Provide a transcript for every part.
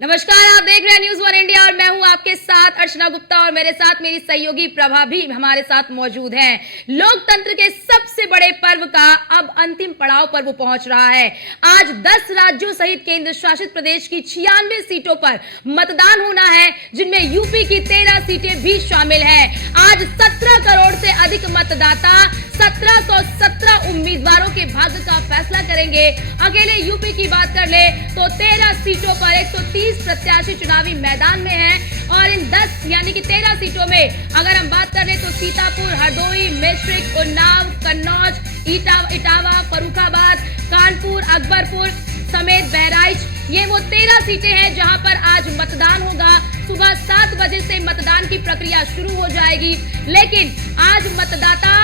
नमस्कार, आप देख रहे हैं न्यूज़ वन इंडिया और मैं हूं आपके साथ अर्चना गुप्ता और मेरे साथ मेरी सहयोगी प्रभा भी हमारे साथ मौजूद हैं। लोकतंत्र के सबसे बड़े पर्व का अब अंतिम पड़ाव पर वो पहुंच रहा है। आज 10 राज्यों सहित केंद्र शासित प्रदेश की 96 सीटों पर मतदान होना है, जिनमें यूपी की 13 सीटें भी शामिल हैं। आज 17 करोड़ से अधिक मतदाता 1717 उम्मीदवारों के भाग्य का फैसला करेंगे। अकेले यूपी की बात कर ले तो 13 सीटों पर 130 प्रत्याशी चुनावी मैदान में हैं और इन 10 यानी कि 13 सीटों में अगर हम बात कर ले तो सीतापुर, हरदोई, मिश्रिख, उन्नाव, कन्नौज, इटावा, फर्रुखाबाद, कानपुर, अकबरपुर समेत बहराइच, ये वो 13 सीटें हैं जहां पर आज मतदान होगा। सुबह 7 बजे से मतदान की प्रक्रिया शुरू हो जाएगी, लेकिन आज मतदाता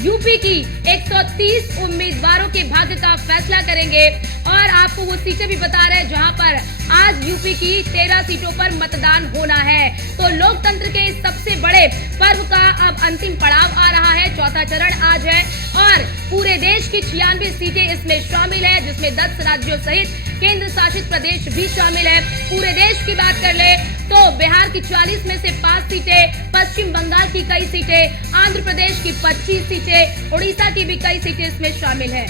यूपी की 130 उम्मीदवारों के भाग्य का फैसला करेंगे और आपको वो सीटें भी बता रहे हैं जहां पर आज यूपी की 13 सीटों पर मतदान होना है। तो लोकतंत्र के इस सबसे बड़े पर्व का अब अंतिम पड़ाव आ रहा है। चौथा चरण आज है और पूरे देश की 96 सीटें इसमें शामिल है, जिसमें 10 राज्यों सहित केंद्र शासित प्रदेश भी शामिल है। पूरे देश की बात कर ले तो बिहार की 40 में से 5 सीटें, पश्चिम बंगाल की कई सीटें, आंध्र प्रदेश की 25 सीटें, उड़ीसा की भी कई सीटें इसमें शामिल है।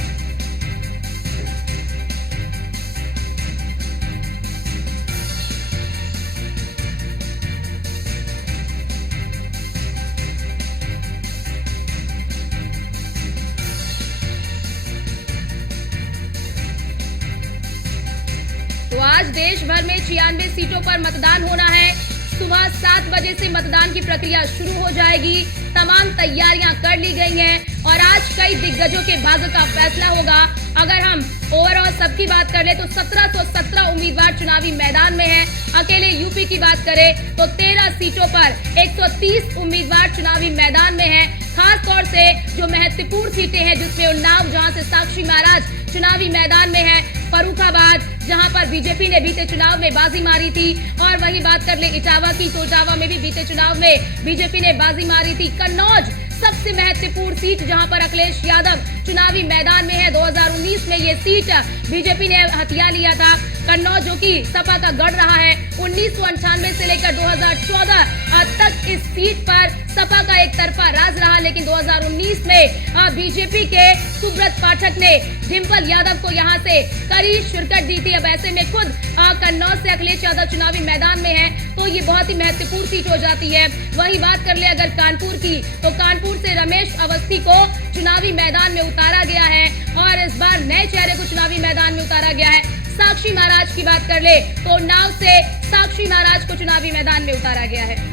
तो आज देश भर में 96 सीटों पर मतदान होना है। सुबह 7 बजे से मतदान की प्रक्रिया शुरू हो जाएगी। तमाम तैयारियां कर ली गई हैं और आज कई दिग्गजों के भाग्य का फैसला होगा। अगर हम ओवरऑल सबकी बात कर ले तो 1717 उम्मीदवार चुनावी मैदान में हैं। अकेले यूपी की बात करें तो 13 सीटों पर 130 उम्मीदवार चुनावी मैदान में हैं। खास तौर से जो महत्वपूर्ण सीटें हैं, जिसमें उन्नाव, जहां से साक्षी महाराज चुनावी मैदान में है, फर्रुखाबाद जहां पर बीजेपी ने बीते चुनाव में बाजी मारी थी, और वही बात कर ले इटावा की तो इटावा में भी बीते चुनाव में बीजेपी ने बाजी मारी थी। कन्नौज सबसे महत्वपूर्ण सीट जहां पर अखिलेश यादव चुनावी मैदान में है। 2019 में ये सीट बीजेपी ने हथिया लिया था। कन्नौज जो कि सपा का गढ़ रहा है, 1998 से लेकर 2014 तक इस सीट पर सपा का एक तरफा राज रहा, लेकिन 2019 में बीजेपी के सुब्रत पाठक ने डिंपल यादव को यहां से कड़ी शिरकत दी थी। अब ऐसे में खुद कन्नौज से अखिलेश यादव चुनावी मैदान में है, तो ये बहुत ही महत्वपूर्ण सीट हो जाती है। वही बात कर ले अगर कानपुर की तो कानपुर से रमेश अवस्थी को चुनावी मैदान में उतारा गया है और इस बार नए चेहरे को चुनावी मैदान में उतारा गया है। साक्षी महाराज की बात कर ले तो उन्नाव से साक्षी महाराज को चुनावी मैदान में उतारा गया है।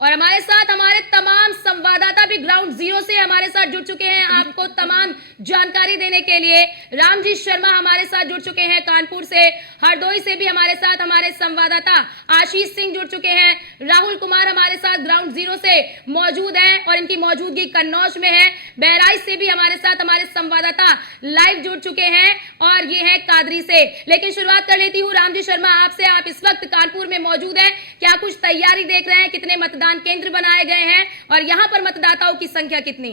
और हमारे साथ हमारे तमाम संवाददाता भी ग्राउंड जीरो से हमारे साथ जुड़ चुके हैं आपको तमाम जानकारी देने के लिए। रामजी शर्मा हमारे साथ जुड़ चुके हैं कानपुर से, हरदोई से भी हमारे साथ हमारे संवाददाता आशीष सिंह जुड़ चुके हैं, राहुल कुमार हमारे साथ ग्राउंड जीरो से मौजूद हैं और इनकी मौजूदगी कन्नौज में है। बहराइच से भी हमारे साथ हमारे संवाददाता लाइव जुड़ चुके हैं और ये है कादरी से। लेकिन शुरुआत कर लेती हूँ रामजी शर्मा आपसे, आप इस वक्त कानपुर में मौजूद हैं, क्या कुछ तैयारी देख रहे हैं? कितने मतदान केंद्र बनाए गए हैं और यहां पर मतदाताओं की संख्या कितनी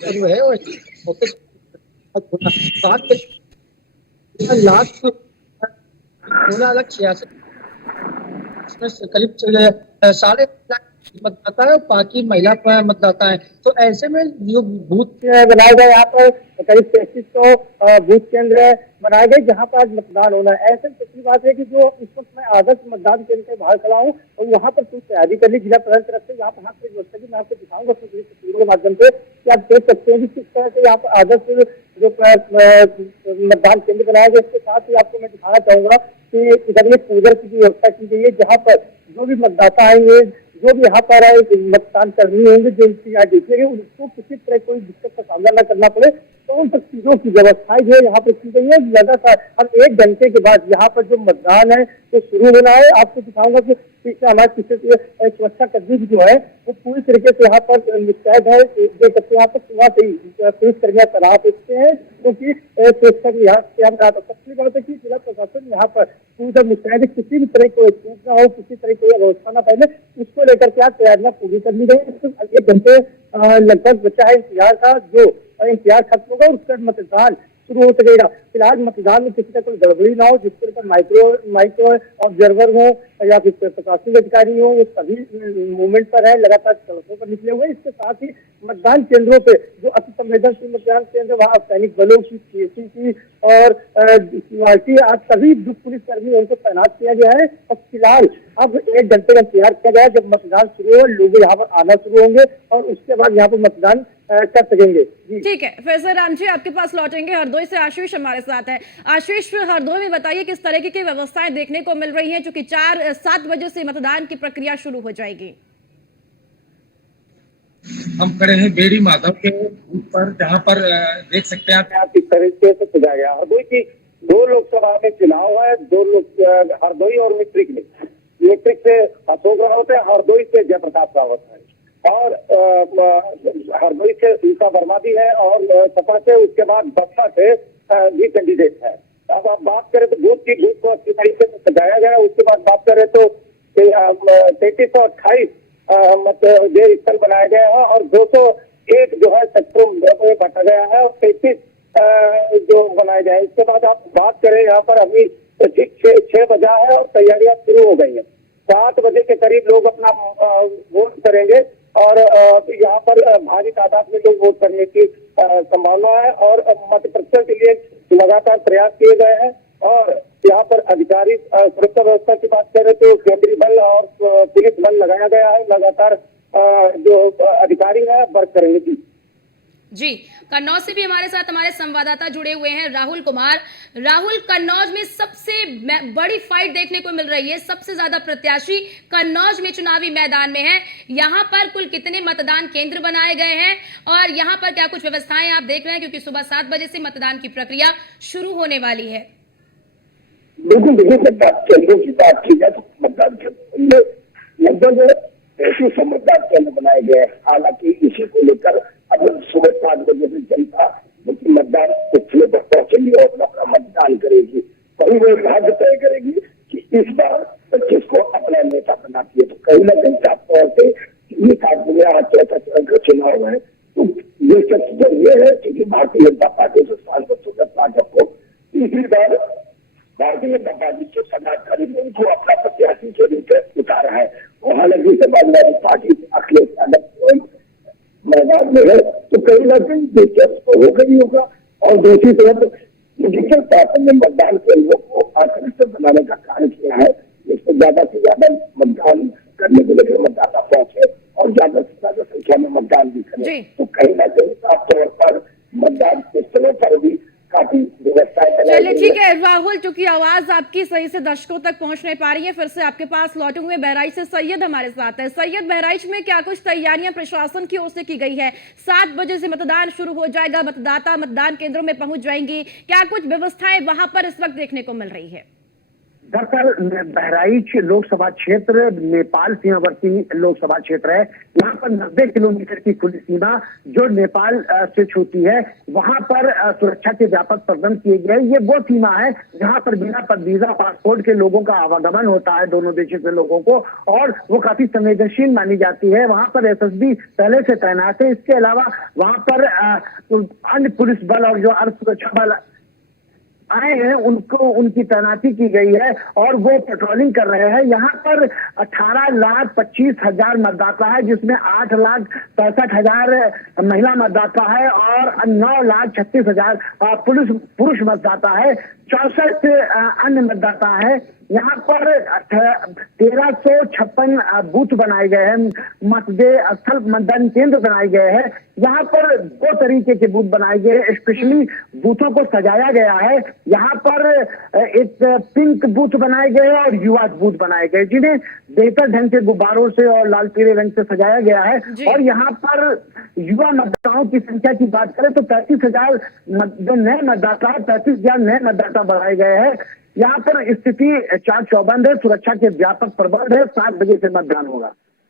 करीब 3.5 मतदाता है और बाकी महिला मतदाता है। तो ऐसे में जो बूथ बनाए गए यहाँ पर करीब 3300 बूथ केंद्र बनाए गए जहाँ पर आज मतदान होना है। ऐसे दूसरी बात है कि जो इस वक्त मैं आदर्श मतदान केंद्र के बाहर खड़ा हूँ और वहाँ पर कुछ तैयारी कर ली जिला प्रशासन तरफ से। यहाँ पर हाथ व्यवस्था की मैं आपको दिखाऊंगा तस्वीरों के माध्यम से कि आप देख सकते हैं कि किस तरह से यहाँ पर आदर्श जो मतदान केंद्र बनाया गया। इसके साथ ही आपको मैं दिखाना चाहूंगा कि इधर ये पूजन की व्यवस्था की गई है जहाँ पर जो भी मतदाता आएंगे, जो भी यहाँ पर मतदान कर्मी होंगे, जो यहाँ देखिएगा उनको किसी तरह कोई दिक्कत का सामना न करना पड़े, तो उन सब चीजों की व्यवस्थाएं जो है यहाँ पर की गई है। लगातार हम 1 घंटे के बाद यहाँ पर जो मतदान है तो शुरू होना है। आपको दिखाऊंगा कि हमारे पीछे सुरक्षा कर्मी जो है वो पूरी तरीके से यहाँ पर मुस्तैद है। देख सकते हैं यहाँ पर सुबह से ही पुलिस कर्मियां तैनात होते हैं क्योंकि सुरक्षा के यहाँ से हम सबसे बात है कि जिला प्रशासन यहाँ पर पूरा मुस्तैद है। किसी भी तरह कोई सूचना हो, किसी तरह कोई व्यवस्था न फैले, उसको लेकर के आज तैयारियां पूरी कर ली गई। 1 घंटे लगभग बचा है इंतजार का, जो इंतजार खत्म होगा और उसका मतदान शुरू हो सकेगा। फिलहाल मतदान में किसी का कोई गड़बड़ी ना हो, जिसके ऊपर माइक्रो ऑब्जर्वर हो या फिर प्रशासनिक अधिकारी हो, वो सभी मूवमेंट पर है, लगातार सड़कों पर निकले हुए। इसके साथ ही मतदान केंद्रों पे जो अति संवेदनशील मतदान केंद्र, वहाँ सैनिक बलों की, पीएसी की और आज सभी जो पुलिस कर्मी उनको तैनात किया गया है। और फिलहाल अब 1 घंटे का इंतजार किया गया है। जब मतदान शुरू हो, लोग यहाँ पर आना शुरू होंगे और उसके बाद यहाँ पर मतदान कर सकेंगे। ठीक है, फिर से राम जी आपके पास लौटेंगे। हरदोई से आशीष हमारे साथ है। आशीष, हरदोई में बताइए किस तरह की व्यवस्थाएं देखने को मिल रही हैं, क्योंकि 7 बजे से मतदान की प्रक्रिया शुरू हो जाएगी। हम खड़े हैं बेड़ी माधव के बूथ पर, जहां पर देख सकते हैं आप किस तरीके से सजाया गया। हरदोई की 2 लोकसभा में चुनाव है, 2 लोग हरदोई और मिस्ट्रिक में। मिस्ट्रिक से अशोक रावत है, हरदोई से जयप्रताप रावत है और हरदोई से उषा वर्मा भी है और सपा से, उसके बाद बसपा से भी कैंडिडेट है। अब आप बात करें तो बूथ को अच्छी तरीके से सजाया गया। उसके बाद बात करें तो 3328 मतदेय स्थल बनाया गया है और 201 जो है सेक्टरों में बांटा गया है और 33 जो बनाए गए हैं। इसके बाद आप बात करें यहाँ पर अभी ठीक 6 बजा है और तैयारियां शुरू हो गई है। 7 बजे के करीब लोग अपना वोट करेंगे और यहाँ पर भारी तादाद में लोग वोट करने की संभावना है और मत प्रतिशत के लिए लगातार प्रयास किए गए हैं। और यहाँ पर अधिकारी सुरक्षा व्यवस्था की बात करें तो केंद्रीय बल और पुलिस बल लगाया गया है। लगातार जो अधिकारी है वर्क करेंगे। जी, कन्नौज से भी हमारे साथ हमारे संवाददाता जुड़े हुए हैं राहुल कुमार। राहुल, कन्नौज में सबसे बड़ी फाइट देखने को मिल रही है, सबसे ज्यादा प्रत्याशी कन्नौज में चुनावी मैदान में है। यहाँ पर कुल कितने मतदान केंद्र बनाए गए हैं और यहाँ पर क्या कुछ व्यवस्थाएं आप देख रहे हैं, क्योंकि सुबह 7 बजे से मतदान की प्रक्रिया शुरू होने वाली है। बिल्कुल देखिए, मतदान केंद्रों की बात की जाए तो मतदान केंद्र लगभग 300 मतदान केंद्र बनाए गए। हालांकि इसी को लेकर अब सुबह 7 बजे से जनता मतदान स्थलों पर पहुंचेगी और अपना मतदान करेगी। वही वो भाग्य तय करेगी कि इस बार किसको अपना नेता बनाती है। तो कहीं ना कहीं साफ तौर से ये 7 बजे चौथा चरण का चुनाव है। तो दिलचस्प तो ये है कि भारतीय जनता पार्टी से सांसद सुब्रत पाठक को तीसरी बार भारतीय जनता पार्टी के पदाधिकारी ने उनको अपना प्रत्याशी के रूप में उतारा है। वो हालांकि समाजवादी पार्टी अखिलेश यादव मैदान में है, तो कहीं ना कहीं दिलचस्प तो होगा ही होगा। और दूसरी तरफ डिजिटल शासन ने मतदान केंद्रों को आकर्षक बनाने का कार्य किया है, जिससे ज्यादा से ज्यादा मतदान करने के लिए मतदाता पहुंचे और ज्यादा से ज्यादा संख्या में मतदान भी करें। तो कहीं ना कहीं साफ तौर पर मतदान स्थलों पर भी काफी व्यवस्थाएं। चलिए ठीक है राहुल, चूंकि आवाज आपकी सही से दर्शकों तक पहुंच नहीं पा रही है, फिर से आपके पास लौटूंगे। बहराइच से सैयद हमारे साथ है। सैयद, बहराइच में क्या कुछ तैयारियां प्रशासन की ओर से की गई है? 7 बजे से मतदान शुरू हो जाएगा, मतदाता मतदान केंद्रों में पहुंच जाएंगे, क्या कुछ व्यवस्थाएं वहां पर इस वक्त देखने को मिल रही है? दरअसल बहराइच लोकसभा क्षेत्र नेपाल सीमावर्ती लोकसभा क्षेत्र है। यहाँ पर 90 किलोमीटर की खुली सीमा जो नेपाल से छूती है, वहां पर सुरक्षा के व्यापक प्रबंध किए गए। ये वो सीमा है जहाँ पर बिना वीजा पासपोर्ट के लोगों का आवागमन होता है, दोनों देशों के लोगों को, और वो काफी संवेदनशील मानी जाती है। वहां पर एसएसबी पहले से तैनात है। इसके अलावा वहां पर अन्य पुलिस बल और जो अर्ध सुरक्षा बल आए हैं उनको उनकी तैनाती की गई है और वो पेट्रोलिंग कर रहे हैं। यहाँ पर 18,25,000 मतदाता है, जिसमें 8,65,000 महिला मतदाता है और 9,36,000 पुरुष मतदाता है। 64 अन्य मतदाता है यहाँ पर 1356 बूथ बनाए गए हैं, मतदेय स्थल मतदान केंद्र बनाए गए हैं। यहाँ पर 2 तरीके के बूथ बनाए गए हैं, स्पेशली बूथों को सजाया गया है। यहाँ पर एक पिंक बूथ बनाए गए हैं और युवा बूथ बनाए गए, जिन्हें बेहतर ढंग से गुब्बारों से और लाल पीले रंग से सजाया गया है। और यहाँ पर युवा मतदाताओं की संख्या की बात करें तो 35,000 जो नए मतदाता, 35,000 नए मतदाता बढ़ाए गए हैं। यहाँ पर स्थिति चाक चौबंद है, सुरक्षा के व्यापक प्रबंध है। 7 बजे से मतदान होगा।